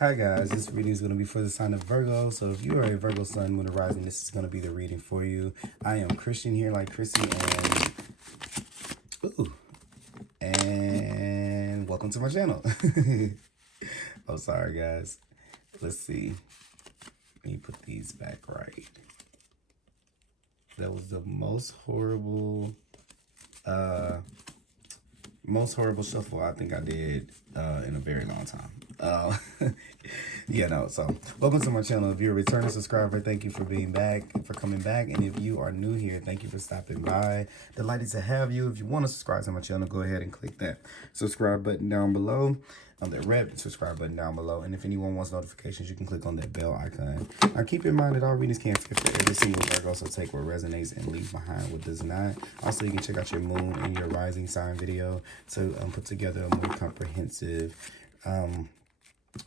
Hi guys, this reading is going to be for the sign of Virgo. So if you are a Virgo sun, moon, or rising, this is going to be the reading for you. I am Christian here, like Chrissy, and welcome to my channel. I'm sorry guys. Let's see. Let me put these back right. That was the most horrible shuffle I think I did in a very long time. So welcome to my channel. If you're a returning subscriber, thank you for being back, for coming back. And if you are new here, thank you for stopping by. Delighted to have you. If you want to subscribe to my channel, go ahead and click that subscribe button down below. The red subscribe button down below. And if anyone wants notifications, you can click on that bell icon. Now keep in mind that all readings can't fit for every single Virgo, so take what resonates and leave behind what does not. Also, you can check out your moon and your rising sign video to put together a more comprehensive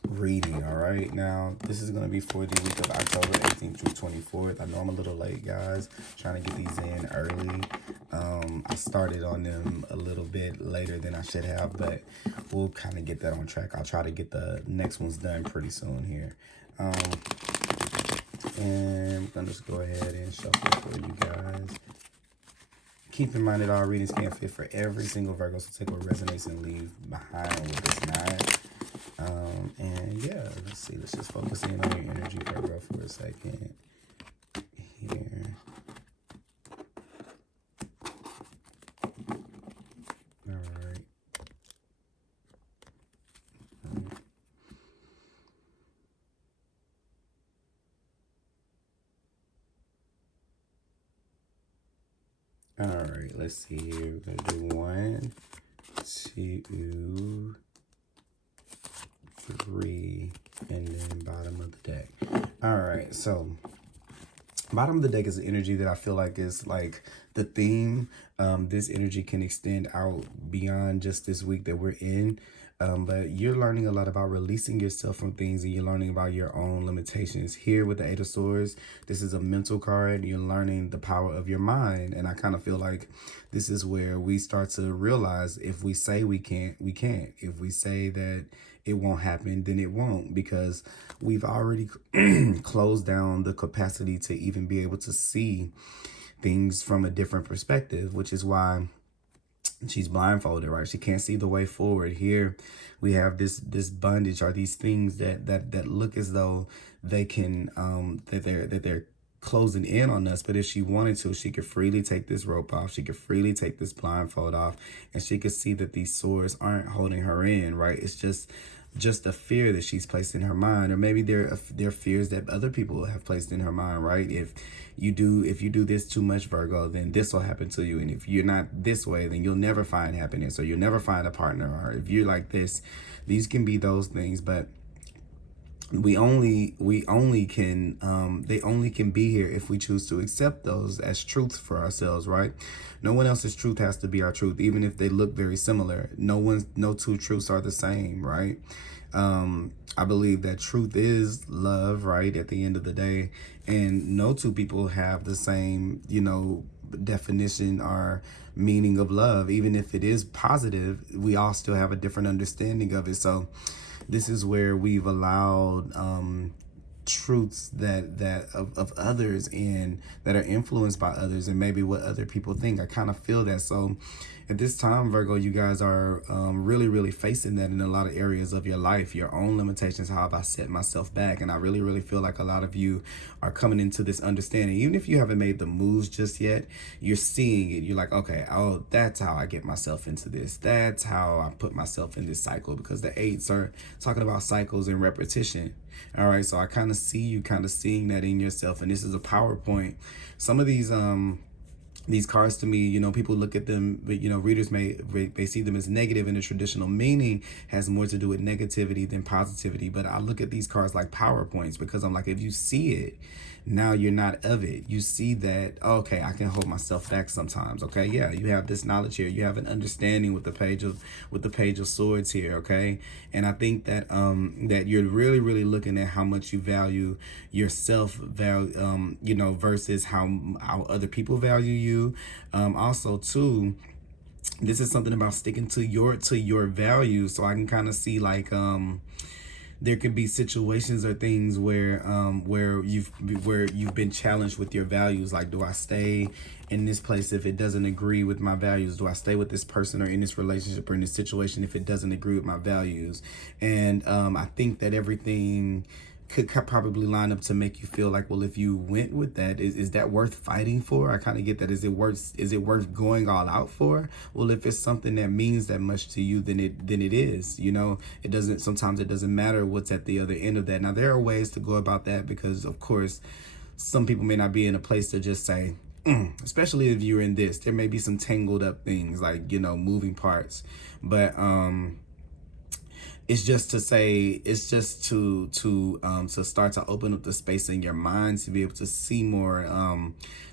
reading. All right, now this is going to be for the week of October 18th through 24th. I know I'm a little late, guys, trying to get these in early. I started on them a little bit later than I should have, but we'll kind of get that on track. I'll try to get the next ones done pretty soon here. And I'm gonna just go ahead and shuffle for you guys. Keep in mind that all readings can't fit for every single Virgo, so take what resonates and leave behind what does not. And yeah, let's see. Let's just focus in on your energy, Virgo, for a second here. All right, let's see here. We're gonna do 1, 2, 3, and then bottom of the deck. All right, so bottom of the deck is an energy that I feel like is like the theme. This energy can extend out beyond just this week that we're in. But you're learning a lot about releasing yourself from things, and you're learning about your own limitations. Here with the 8 of Swords, this is a mental card. You're learning the power of your mind. And I kind of feel like this is where we start to realize if we say we can't, we can't. If we say that it won't happen, then it won't, because we've already closed down the capacity to even be able to see things from a different perspective, which is why she's blindfolded, right? She can't see the way forward. Here we have this bondage, or these things that look as though they can that they're closing in on us. But if she wanted to, she could freely take this rope off. She could freely take this blindfold off, and she could see that these swords aren't holding her in, right? It's just a fear that she's placed in her mind, or maybe they're fears that other people have placed in her mind, right? If you do this too much, Virgo, then this will happen to you, and if you're not this way, then you'll never find happiness, or you'll never find a partner, or if you're like this, these can be those things. But we only can they only can be here if we choose to accept those as truths for ourselves, right? No one else's truth has to be our truth, even if they look very similar. No two truths are the same, right? I believe that truth is love, right, at the end of the day, and no two people have the same, definition or meaning of love. Even if it is positive, we all still have a different understanding of it. So this is where we've allowed truths that of others, and that are influenced by others, and maybe what other people think. I kind of feel that. So at this time, Virgo, you guys are really facing that in a lot of areas of your life. Your own limitations. How have I set myself back? And I really feel like a lot of you are coming into this understanding. Even if you haven't made the moves just yet, you're seeing it. You're like, okay, oh, that's how I get myself into this. That's how I put myself in this cycle, because the 8s are talking about cycles and repetition. All right, so I kind of see you kind of seeing that in yourself, and this is a PowerPoint. Some of these cards, to me, people look at them, but readers may see them as negative, and the traditional meaning has more to do with negativity than positivity. But I look at these cards like PowerPoints, because I'm like, if you see it, now you're not of it. You see that, okay, I can hold myself back sometimes. Okay, yeah, you have this knowledge here. You have an understanding with the page of swords here. Okay, and I think that that you're really looking at how much you value yourself, versus how other people value you. Also, too, this is something about sticking to your values. So I can kind of see like there could be situations or things where you've been challenged with your values. Like, do I stay in this place if it doesn't agree with my values? Do I stay with this person or in this relationship or in this situation if it doesn't agree with my values? And I think that everything could probably line up to make you feel like, well, if you went with that, is that worth fighting for? I kind of get that. Is it worth going all out for? Well, if it's something that means that much to you, then it is. You know, sometimes it doesn't matter what's at the other end of that. Now, there are ways to go about that, because of course some people may not be in a place to just say, especially if you're in this, there may be some tangled up things, like, you know, moving parts. But it's just to say, it's just to start to open up the space in your mind to be able to see more,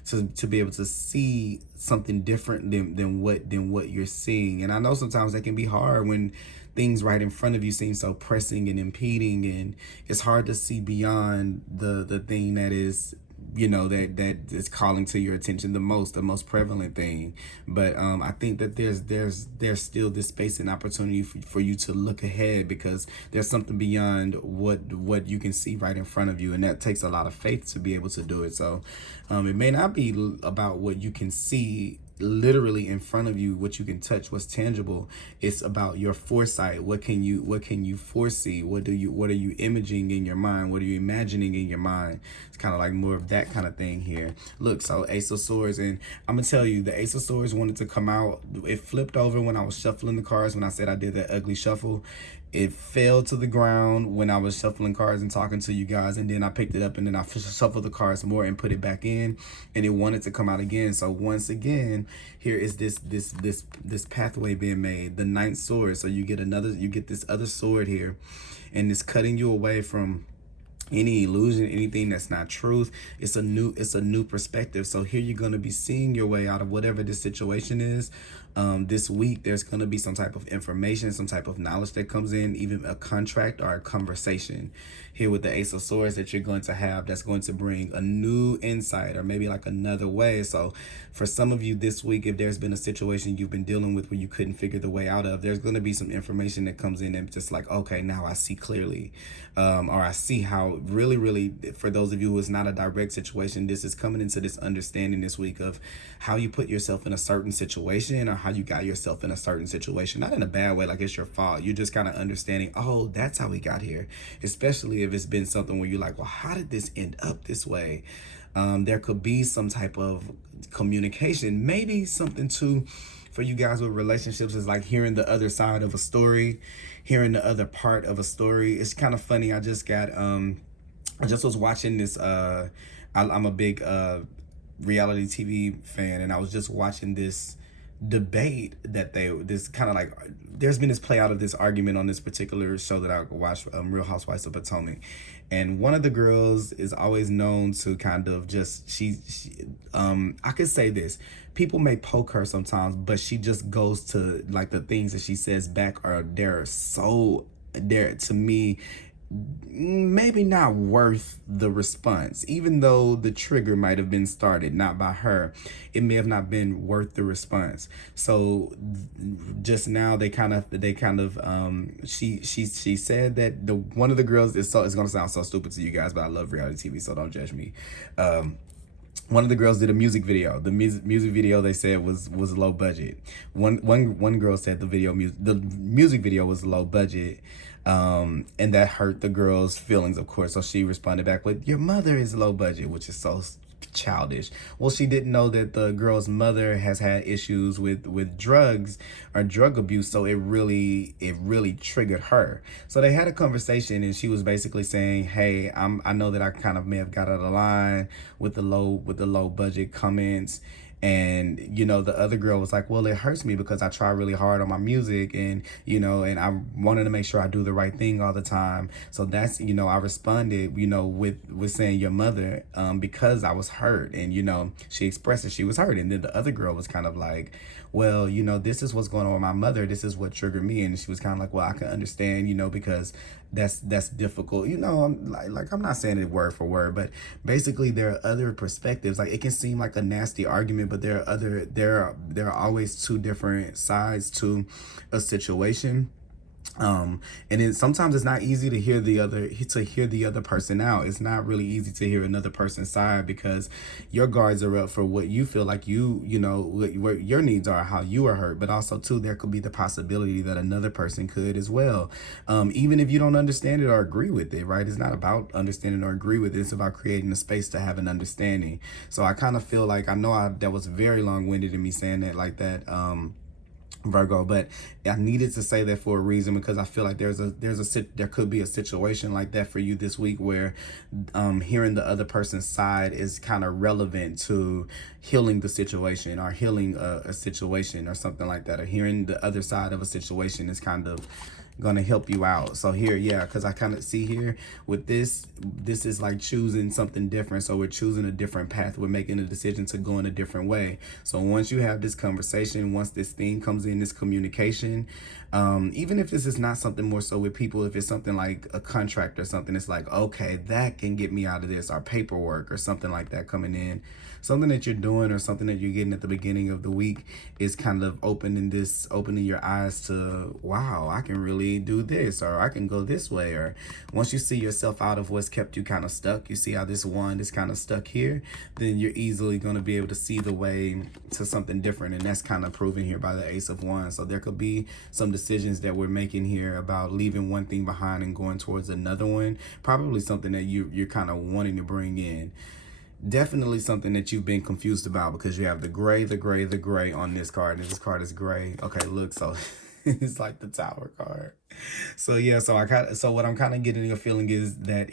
to be able to see something different than what you're seeing. And I know sometimes that can be hard when things right in front of you seem so pressing and impeding, and it's hard to see beyond the thing that is, you know, that is calling to your attention the most prevalent thing. But I think that there's still this space and opportunity for you to look ahead, because there's something beyond what you can see right in front of you, and that takes a lot of faith to be able to do it. So it may not be about what you can see literally in front of you, what you can touch, what's tangible. It's about your foresight. What can you foresee? What are you imaging in your mind? What are you imagining in your mind? It's kind of like more of that kind of thing here. Look, so Ace of Swords, and I'm gonna tell you, the Ace of Swords wanted to come out. It flipped over when I was shuffling the cards, when I said I did that ugly shuffle. It fell to the ground when I was shuffling cards and talking to you guys, and then I picked it up and then I shuffled the cards more and put it back in, and it wanted to come out again. So once again, here is this pathway being made, the ninth sword. So you get this other sword here, and it's cutting you away from any illusion, anything that's not truth. It's a new perspective. So here you're going to be seeing your way out of whatever this situation is. This week there's going to be some type of information, some type of knowledge that comes in, even a contract or a conversation here with the Ace of Swords that you're going to have, that's going to bring a new insight, or maybe like another way. So for some of you this week, if there's been a situation you've been dealing with where you couldn't figure the way out of, there's going to be some information that comes in and just like, okay, now I see clearly, or I see how really, for those of you who it's not a direct situation, this is coming into this understanding this week of how you put yourself in a certain situation, or how you got yourself in a certain situation, not in a bad way, like it's your fault. You're just kind of understanding, oh, that's how we got here. Especially if it's been something where you're like, well, how did this end up this way? There could be some type of communication, maybe something too for you guys with relationships, is like hearing the other side of a story, hearing the other part of a story. It's kind of funny. I just was watching this, I'm a big reality TV fan, and I was just watching this debate that this kind of like, there's been this play out of this argument on this particular show that I watched, Real Housewives of Potomac. And one of the girls is always known to kind of just, I could say this, people may poke her sometimes, but she just goes to, like, the things that she says back are, they're to me, maybe not worth the response. Even though the trigger might have been started not by her, it may have not been worth the response. So just now she said that one of the girls, it's gonna sound so stupid to you guys, but I love reality TV, so don't judge me. One of the girls did a music video. The music video, they said was low budget. One girl said the music video was low budget, and that hurt the girl's feelings, of course. So she responded back with, "Your mother is low budget," which is so childish. Well, she didn't know that the girl's mother has had issues with drugs or drug abuse, so it really triggered her. So they had a conversation, and she was basically saying, "Hey, I know that I kind of may have got out of line with the low budget comments." And, you know, the other girl was like, "Well, it hurts me because I try really hard on my music, and, you know, and I wanted to make sure I do the right thing all the time." So that's, you know, I responded, you know, with saying your mother, because I was hurt. And, you know, she expressed that she was hurt. And then the other girl was kind of like, "Well, you know, this is what's going on with my mother. This is what triggered me." And she was kind of like, "Well, I can understand, you know, because that's difficult." You know, I'm I'm not saying it word for word, but basically there are other perspectives. Like, it can seem like a nasty argument, but there are always two different sides to a situation. And sometimes it's not easy to hear the other person out. It's not really easy to hear another person's side, because your guards are up for what you feel like you know what your needs are, how you are hurt. But also too, there could be the possibility that another person could as well, even if you don't understand it or agree with it, right? It's not about understanding or agree with it. It's about creating a space to have an understanding. So I kind of feel like, I know that was very long-winded in me saying that like that, Virgo, but I needed to say that for a reason, because I feel like there could be a situation like that for you this week, where hearing the other person's side is kind of relevant to healing the situation, or healing a situation or something like that, or hearing the other side of a situation is kind of gonna help you out. So here, yeah, because I kind of see here with this is like choosing something different. So we're choosing a different path. We're making a decision to go in a different way. So once you have this conversation, once this theme comes in, this communication, even if this is not something more so with people, if it's something like a contract or something, it's like, okay, that can get me out of this, or paperwork or something like that coming in. Something that you're doing or something that you're getting at the beginning of the week is kind of opening your eyes to, wow, I can really do this, or I can go this way. Or once you see yourself out of what's kept you kind of stuck, you see how this wand is kind of stuck here, then you're easily going to be able to see the way to something different. And that's kind of proven here by the Ace of Wands. So there could be some decisions that we're making here about leaving one thing behind and going towards another one. Probably something that you're kind of wanting to bring in. Definitely something that you've been confused about, because you have the gray on this card, and this card is gray. Okay, look, so it's like the Tower card. So yeah, so what I'm kind of getting a feeling is that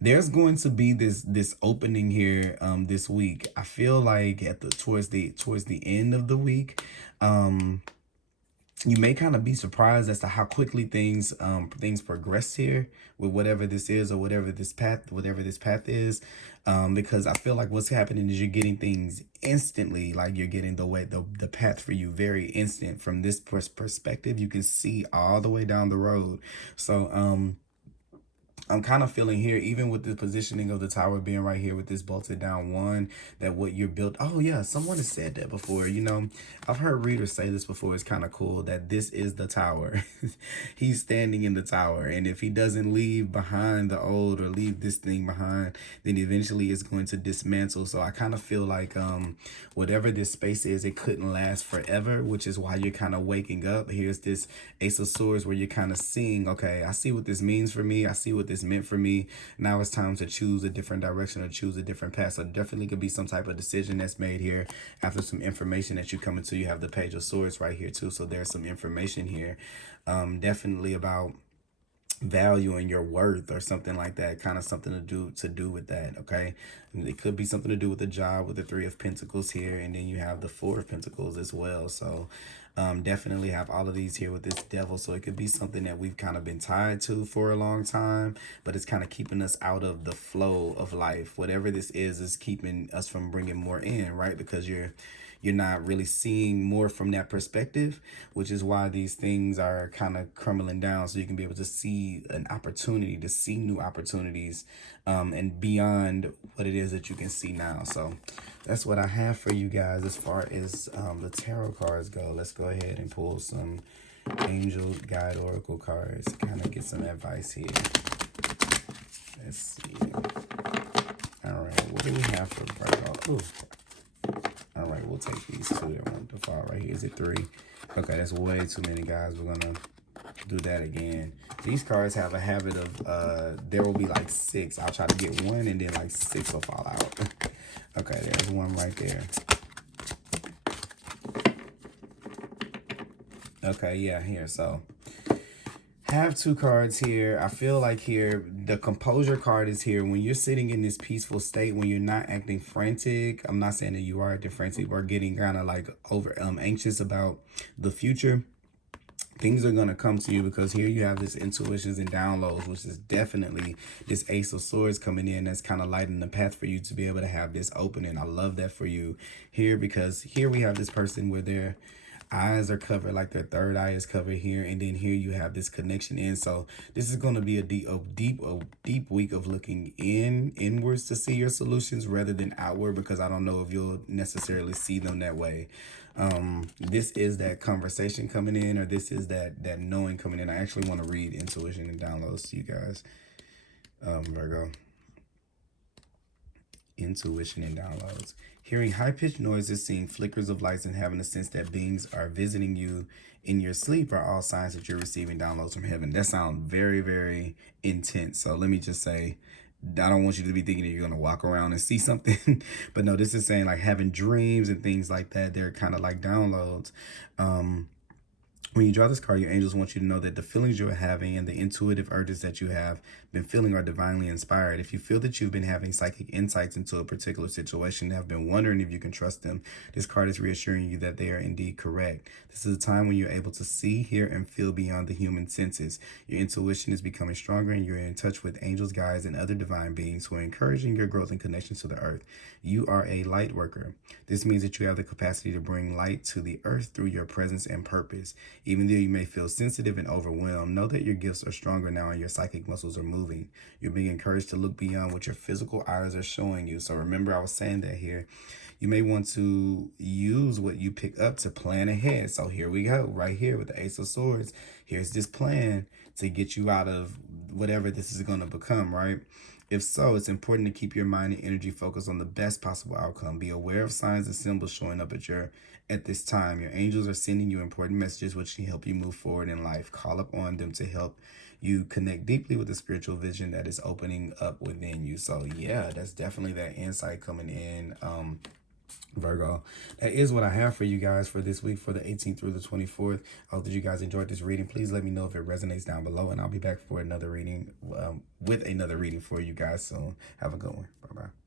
there's going to be this opening here this week. I feel like towards the end of the week, you may kind of be surprised as to how quickly things progress here with whatever this is, or whatever this path is, because I feel like what's happening is you're getting things instantly. Like you're getting the path for you very instant. From this perspective, you can see all the way down the road. So I'm kind of feeling here, even with the positioning of the Tower being right here with this bolted down one, that what you're built. Oh yeah, someone has said that before. You know, I've heard readers say this before. It's kind of cool that this is the Tower. He's standing in the Tower. And if he doesn't leave behind the old, or leave this thing behind, then eventually it's going to dismantle. So I kind of feel like whatever this space is, it couldn't last forever, which is why you're kind of waking up. Here's this Ace of Swords where you're kind of seeing, okay, I see what this means for me. I see what this meant for me. Now it's time to choose a different direction, or choose a different path. So definitely could be some type of decision that's made here after some information that you come into. You have the Page of Swords right here too. So there's some information here, definitely about valuing your worth, or something like that, kind of something to do with that. Okay, and it could be something to do with the job, with the Three of Pentacles here, and then you have the Four of Pentacles as well. So definitely have all of these here with this Devil. So it could be something that we've kind of been tied to for a long time, but it's kind of keeping us out of the flow of life. Whatever this is keeping us from bringing more in, right? Because you're not really seeing more from that perspective, which is why these things are kind of crumbling down. So you can be able to see an opportunity, to see new opportunities, and beyond what it is that you can see now. So that's what I have for you guys as far as the tarot cards go. Let's go ahead and pull some angel guide oracle cards, kind of get some advice here. Let's see. All right, what do we have for Virgo? Ooh. All right, we'll take these two that want to fall right here. Is it 3? Okay, that's way too many, guys. We're gonna do that again. These cards have a habit of there will be like 6. I'll try to get 1, and then like 6 will fall out. Okay, there's 1 right there. Okay, yeah, here. So have 2 cards here. I feel like here the composure card is here. When you're sitting in this peaceful state, when you're not acting frantic, I'm not saying that you are acting frantic or getting kind of like over anxious about the future, things are going to come to you, because here you have this intuitions and downloads, which is definitely this Ace of Swords coming in. That's kind of lighting the path for you to be able to have this opening. I love that for you here, because here we have this person where they're eyes are covered, like their third eye is covered here, and then here you have this connection in. So this is going to be a deep week of looking inwards to see your solutions rather than outward, because I don't know if you'll necessarily see them that way. This is that conversation coming in, or this is that knowing coming in. I actually want to read intuition and downloads to you guys, Virgo. Intuition and downloads. Hearing high-pitched noises, seeing flickers of lights, and having a sense that beings are visiting you in your sleep are all signs that you're receiving downloads from heaven. That sounds very, very intense. So let me just say, I don't want you to be thinking that you're going to walk around and see something. But no, this is saying like having dreams and things like that. They're kind of like downloads. When you draw this card, your angels want you to know that the feelings you're having and the intuitive urges that you have been feeling are divinely inspired. If you feel that you've been having psychic insights into a particular situation and have been wondering if you can trust them, this card is reassuring you that they are indeed correct. This is a time when you're able to see, hear, and feel beyond the human senses. Your intuition is becoming stronger, and you're in touch with angels, guides, and other divine beings who are encouraging your growth and connection to the earth. You are a light worker. This means that you have the capacity to bring light to the earth through your presence and purpose. Even though you may feel sensitive and overwhelmed, know that your gifts are stronger now and your psychic muscles are moving. You're being encouraged to look beyond what your physical eyes are showing you. So remember, I was saying that here. You may want to use what you pick up to plan ahead. So here we go, right here with the Ace of Swords. Here's this plan to get you out of whatever this is going to become, right? If so, it's important to keep your mind and energy focused on the best possible outcome. Be aware of signs and symbols showing up at this time. Your angels are sending you important messages which can help you move forward in life. Call upon them to help you connect deeply with the spiritual vision that is opening up within you. So yeah, that's definitely that insight coming in. Virgo. That is what I have for you guys for this week, for the 18th through the 24th. I hope that you guys enjoyed this reading. Please let me know if it resonates down below, and I'll be back for another reading, with another reading for you guys soon. Have a good one. Bye-bye.